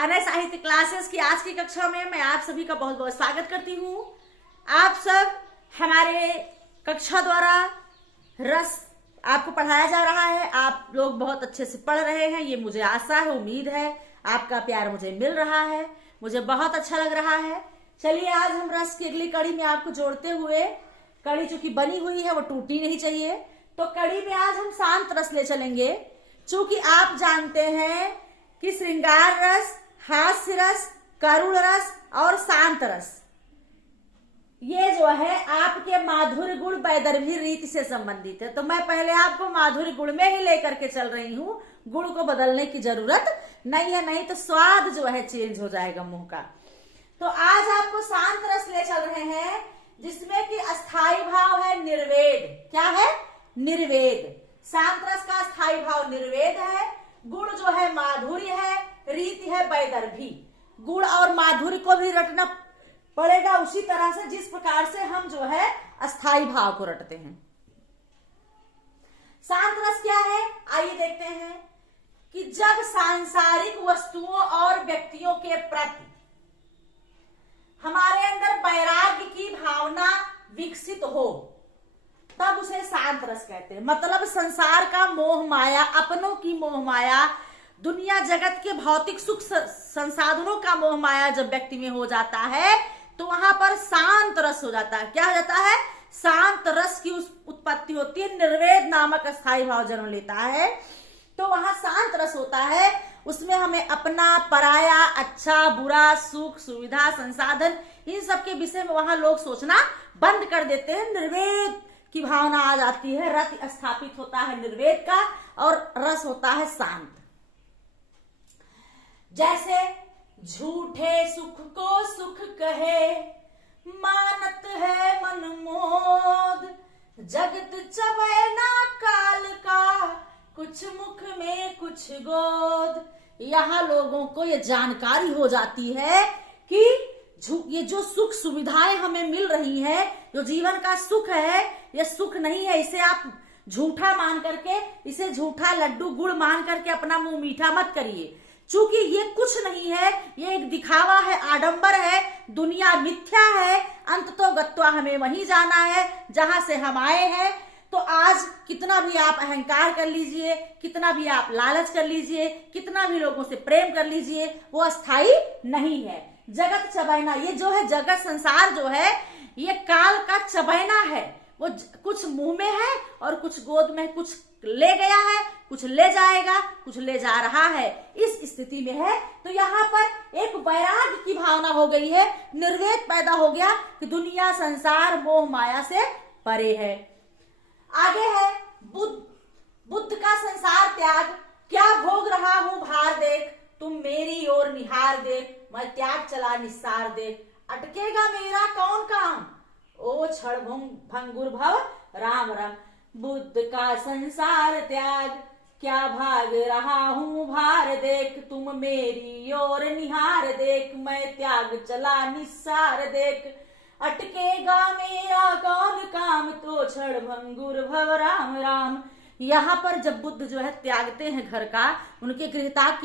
अनय साहित्य क्लासेस की आज की कक्षा में मैं आप सभी का बहुत बहुत स्वागत करती हूँ। आप सब हमारे कक्षा द्वारा रस आपको पढ़ाया जा रहा है। आप लोग बहुत अच्छे से पढ़ रहे हैं, ये मुझे आशा है, उम्मीद है। आपका प्यार मुझे मिल रहा है, मुझे बहुत अच्छा लग रहा है। चलिए आज हम रस की अगली कड़ी में आपको जोड़ते हुए, कड़ी चूंकि बनी हुई है वो टूटनी नहीं चाहिए, तो कड़ी में आज हम शांत रस ले चलेंगे। चूंकि आप जानते हैं कि श्रृंगार रस, हास्य रस, करुण रस और शांत रस ये जो है आपके माधुर्य गुण वैदर्भी रीति से संबंधित है। तो मैं पहले आपको माधुर्य गुण में ही लेकर के चल रही हूँ, गुण को बदलने की जरूरत नहीं है, नहीं तो स्वाद जो है चेंज हो जाएगा मुंह का। तो आज आपको शांत रस ले चल रहे हैं जिसमें कि अस्थाई भाव है निर्वेद। क्या है? निर्वेद। शांत रस का अस्थाई भाव निर्वेद है। गुण जो है माधुर्य है, रीति है वैदर्भी। गुण और माधुर्य को भी रटना पड़ेगा उसी तरह से जिस प्रकार से हम जो है अस्थाई भाव को रटते हैं। शांत रस क्या है? आइए देखते हैं कि जब सांसारिक वस्तुओं और व्यक्तियों के प्रति हमारे अंदर वैराग्य की भावना विकसित हो तब उसे शांत रस कहते हैं। मतलब संसार का मोह माया, अपनों की मोह माया, दुनिया जगत के भौतिक सुख संसाधनों का मोह माया जब व्यक्ति में हो जाता है तो वहां पर शांत रस हो जाता है। क्या हो जाता है? शांत रस की उत्पत्ति होती है। निर्वेद नामक अस्थाई भाव जन्म लेता है तो वहां शांत रस होता है। उसमें हमें अपना, पराया, अच्छा, बुरा, सुख, सुविधा, संसाधन, इन सब के विषय में वहां लोग सोचना बंद कर देते हैं। निर्वेद की भावना आ जाती है, रति स्थापित होता है निर्वेद का और रस होता है शांत। जैसे झूठे सुख को सुख कहे, मानत है मन मोद, जगत चबैना काल का, कुछ मुख में कुछ गोद। यहाँ लोगों को ये जानकारी हो जाती है कि ये जो सुख सुविधाएं हमें मिल रही है, जो जीवन का सुख है, ये सुख नहीं है। इसे आप झूठा मान करके, इसे झूठा लड्डू गुड़ मान करके अपना मुंह मीठा मत करिए। चूंकि ये कुछ नहीं है, ये एक दिखावा है, आडंबर है, दुनिया मिथ्या है, अंत तो गत्वा हमें वहीं जाना है जहां से हम आए हैं। तो आज कितना भी आप अहंकार कर लीजिए, कितना भी आप लालच कर लीजिए, कितना भी लोगों से प्रेम कर लीजिए, वो अस्थाई नहीं है। जगत चबैना, ये जो है जगत संसार जो है ये काल का चबैना है। वो कुछ मुंह में है और कुछ गोद में, कुछ ले गया है, कुछ ले जाएगा, कुछ ले जा रहा है, इस स्थिति में है। तो यहाँ पर एक वैराग्य की भावना हो गई है, निर्वेद पैदा हो गया कि दुनिया संसार मोह माया से परे है। आगे है बुद्ध का संसार त्याग। क्या भोग रहा हूं भार देख, तुम मेरी ओर निहार देख, मैं त्याग चला निस्सार देख, अटकेगा मेरा कौन काम, ओ क्षण भंगुर भव राम राम। बुद्ध का संसार त्याग, क्या भाग रहा हूं भार देख, तुम मेरी ओर निहार देख, मैं त्याग चला निस्सार देख, अटकेगा मेरा कौन काम, तो क्षण भंगुर भव राम राम। यहाँ पर जब बुद्ध जो है त्यागते हैं घर का, उनके गृहत्याग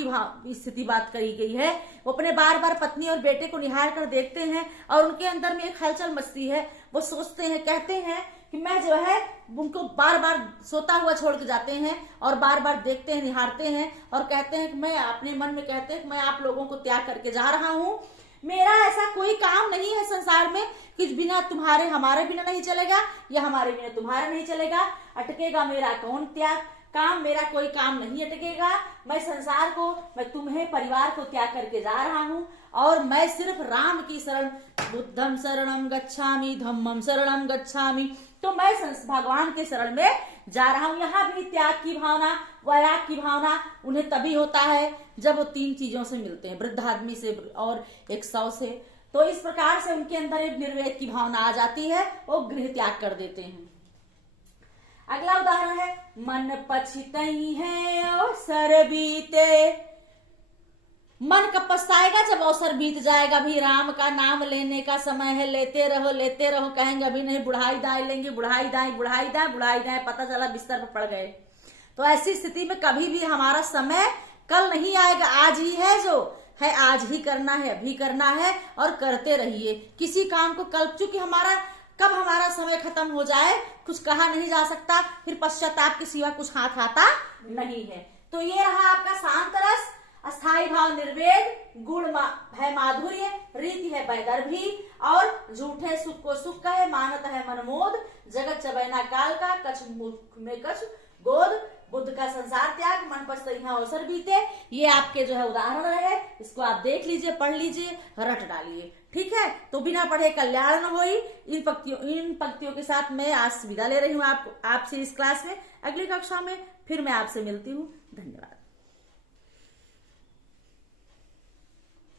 की स्थिति बात करी गई है। वो अपने बार बार पत्नी और बेटे को निहार कर देखते हैं और उनके अंदर में एक हलचल मचती है। वो सोचते हैं, कहते हैं कि मैं जो है उनको बार बार सोता हुआ छोड़ के जाते हैं और बार बार देखते हैं, निहारते हैं और कहते हैं कि मैं, अपने मन में कहते हैं कि मैं आप लोगों को त्याग करके जा रहा हूँ। मेरा ऐसा कोई काम नहीं है संसार में कि बिना तुम्हारे हमारे बिना नहीं चलेगा या हमारे बिना तुम्हारा नहीं चलेगा। अटकेगा मेरा कौन त्याग काम, मेरा कोई काम नहीं अटकेगा। मैं संसार को, मैं तुम्हें, परिवार को त्याग करके जा रहा हूँ और मैं सिर्फ राम की शरण, बुद्धम शरणम गच्छामि, धम्मम शरणम गच्छामि, तो मैं भगवान के शरण में जा रहा हूं। यहाँ भी त्याग की भावना, वैराग की भावना उन्हें तभी होता है जब वो तीन चीजों से मिलते हैं, वृद्ध आदमी से और एक 100 से। तो इस प्रकार से उनके अंदर एक निर्वेद की भावना आ जाती है, वो गृह त्याग कर देते हैं। अगला उदाहरण है, मन पछतई है अवसर बीते। मन कब पछताएगा? जब अवसर बीत जाएगा। भी राम का नाम लेने का समय है, लेते रहो लेते रहो, कहेंगे अभी नहीं, बुढ़ाई दाएं लेंगे, बुढ़ाई दाएं बुढ़ाई दाएं बुढ़ाई दाएं, पता चला बिस्तर पर पड़ गए। तो ऐसी स्थिति में कभी भी हमारा समय कल नहीं आएगा, आज ही है जो है आज ही करना है, अभी करना है और करते रहिए। किसी काम को कल, चूंकि कब हमारा समय खत्म हो जाए कुछ कहा नहीं जा सकता, फिर पश्चाताप के सिवा कुछ हाथ आता नहीं है। तो ये रहा आपका शांत रस, अस्थाई भाव निर्वेद, गुण है माधुर्य, रीति है वैदर्भी, और झूठे सुख को सुख कहे, मानत है मनमोद, जगत चबैना काल का, कछ मुख में कछ गोद, बुद्ध का संसार त्याग, मन पर यहाँ अवसर बीते। ये आपके जो है उदाहरण है, इसको आप देख लीजिए, पढ़ लीजिए, रट डालिए। ठीक है, तो बिना पढ़े कल्याण न होई। इन पंक्तियों के साथ मैं आज विदा ले रही हूँ आपसे इस क्लास में। अगली कक्षा में फिर मैं आपसे मिलती हूँ। धन्यवाद।